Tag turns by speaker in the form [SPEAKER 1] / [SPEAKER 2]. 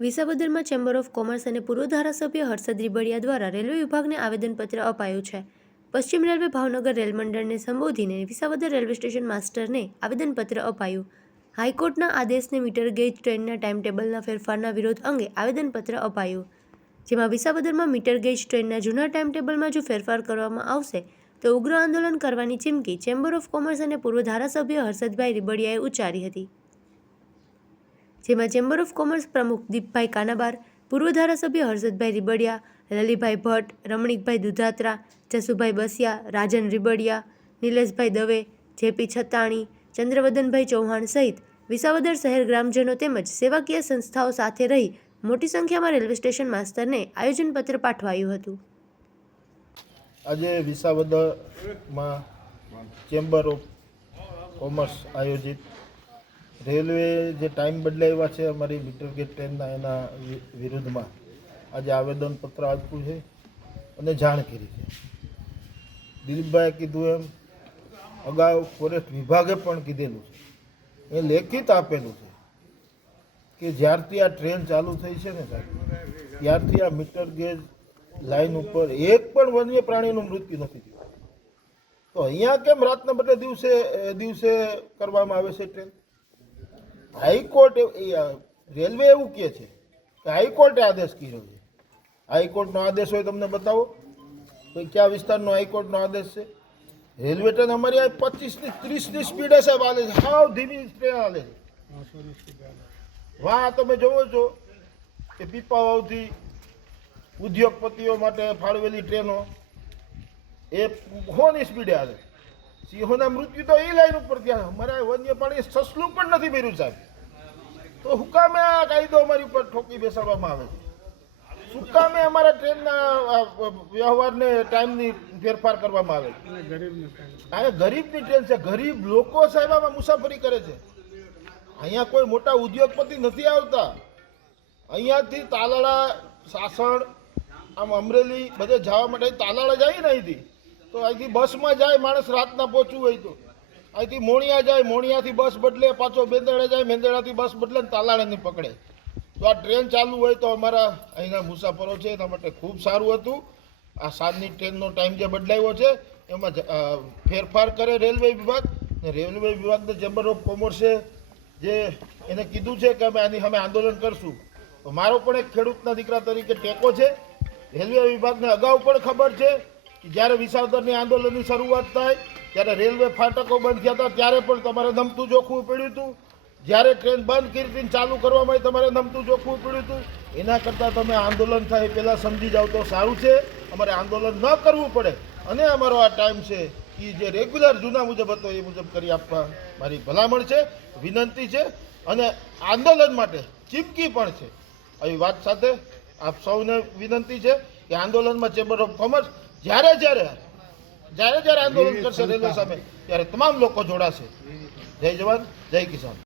[SPEAKER 1] વિસાવદરમાં chamber of commerce અને પૂર્વ ધારાસભ્ય હર્ષદ રીબડિયા દ્વારા રેલવે વિભાગને આવેદનપત્ર અપાયું છે. પશ્ચિમ રેલવે ભાવનગર રેલ મંડળને સંબોધીને વિસાવદર રેલવે સ્ટેશન માસ્ટરને આવેદનપત્ર અપાયું. હાઈકોર્ટના આદેશને મીટર ગેજ ટ્રેનના ટાઈમ ટેબલના ફેરફારના વિરોધ અંગે આવેદનપત્ર અપાયું. જેમાં વિસાવદરમાં મીટર ગેજ ટ્રેનના જૂના ટાઈમ ટેબલમાં જો ફેરફાર કરવામાં આવશે, તો ઉગ્ર આંદોલન કરવાની ચીમકી ચેમ્બર ઓફ કોમર્સ અને પૂર્વ ધારાસભ્ય હર્ષદભાઈ રીબડિયાએ ઉચ્ચારી હતી. જેમાં ચેમ્બર ઓફ કોમર્સ પ્રમુખ દીપભાઈ કાનાબાર, પૂર્વ ધારાસભ્ય હર્ષદભાઈ રીબડિયા લલીભાઈ ભટ્ટ, રમણીકભાઈ દુધાત્રા, જસુભાઈ બસિયા, રાજન રીબડિયા, નિલેશભાઈ દવે, જેપી છતાણી ચંદ્રવદનભાઈ ચૌહાણ સહિત વિસાવદર શહેર ગ્રામજનો તેમજ સેવાકીય સંસ્થાઓ સાથે રહી મોટી સંખ્યામાં રેલવે સ્ટેશન માસ્તરને આયોજનપત્ર પાઠવાયું હતું.
[SPEAKER 2] આજે વિસાવદરમાં ચેમ્બર ઓફ કોમર્સ આયોજિત રેલવે જે ટાઈમ બદલાવ્યા છે અમારી મીટર ગેજ ટ્રેનના એના વિરુદ્ધમાં, આજે આવેદનપત્ર આપ્યું છે અને જાણ કરી છે. દિલીપભાઈએ કીધું એમ, અગાઉ ફોરેસ્ટ વિભાગે પણ કીધેલું છે. એ લેખિત આપેલું છે કે જ્યારથી આ ટ્રેન ચાલુ થઈ છે ને સાહેબ, ત્યારથી આ મીટર ગેજ લાઈન ઉપર એક પણ વન્ય પ્રાણીનું મૃત્યુ નથી થયું. તો અહીંયા કેમ રાતના બદલે દિવસે દિવસે કરવામાં આવે છે ટ્રેન? હાઈકોર્ટ રેલવે એવું કહે છે કે હાઈકોર્ટે આદેશ કર્યો છે. હાઈકોર્ટનો આદેશ હોય તમને બતાવો. કોઈ કયા વિસ્તારનો હાઈકોર્ટનો આદેશ છે? રેલવે ટ્રેન અમારી આ પચીસની ત્રીસની સ્પીડે સાહેબ હાલે છે. હાવ ધીમી ટ્રેન હાલે છે. વાહ તમે જોવો છો કે પીપાવાવથી ઉદ્યોગપતિઓ માટે ફાળવેલી ટ્રેનો એ હોની સ્પીડે હાલે સિંહોના મૃત્યુ તો એ લાઈન ઉપર થયા. અમારા વન્ય પાણી સસલું પણ નથી મેર્યું સાહેબ. તો હુકામે આ કાયદો અમારી ઉપર ઠોકી બેસાડવામાં આવે છે? શું અમારા ટ્રેનના વ્યવહારને ટાઈમની ફેરફાર કરવામાં આવે છે? આ ગરીબની ટ્રેન છે. ગરીબ લોકો સાહેબ આમાં મુસાફરી કરે છે. અહીંયા કોઈ મોટા ઉદ્યોગપતિ નથી આવતા. અહીંયાથી તાલાળા સાસણ આમ અમરેલી બધે જવા માટે તાલાળા જાય ને અહીંથી. તો અહીંથી બસમાં જાય માણસ રાતના પહોંચવું હોય તો. અહીંથી મોણિયા જાય, મોણિયાથી બસ બદલે, પાછો બેંદડા જાય બેંદડાથી બસ બદલે ને તાલાળાની પકડે. તો આ ટ્રેન ચાલુ હોય તો અમારા અહીંના મુસાફરો છે, એના માટે ખૂબ સારું હતું. આ સાંજની ટ્રેનનો ટાઈમ જે બદલાયો છે, એમાં ફેરફાર કરે રેલવે વિભાગ ને રેલવે વિભાગને ચેમ્બર ઓફ કોમર્સે જે એને કીધું છે કે અમે આની અમે આંદોલન કરશું. તો મારો પણ એક ખેડૂતના દીકરા તરીકે ટેકો છે. રેલવે વિભાગને અગાઉ પણ ખબર છે કે જ્યારે વિસાવદરની આંદોલનની શરૂઆત થાય ત્યારે રેલવે ફાટકો બંધ થયા હતા, ત્યારે પણ તમારે નમતું જોખવું પડ્યું હતું. જ્યારે ટ્રેન બંધ કરી હતી ચાલુ કરવામાં તમારે નમતું જોખવું પડ્યું હતું. એના કરતાં તમે આંદોલન થાય પહેલાં સમજી જાઓ તો સારું છે. અમારે આંદોલન ન કરવું પડે. અને અમારો આ ટાઈમ છે, એ જે રેગ્યુલર જૂના મુજબ હતો, એ મુજબ કરી આપવા મારી ભલામણ છે, વિનંતી છે. અને આંદોલન માટે ચીમકી પણ છે. આવી વાત સાથે આપ સૌને વિનંતી છે કે આંદોલનમાં ચેમ્બર ઓફ કોમર્સ જ્યારે જ્યારે જ્યારે જ્યારે આંદોલન કરશે રેલવે સામે ત્યારે તમામ લોકો જોડાશે. જય જવાન જય કિસાન.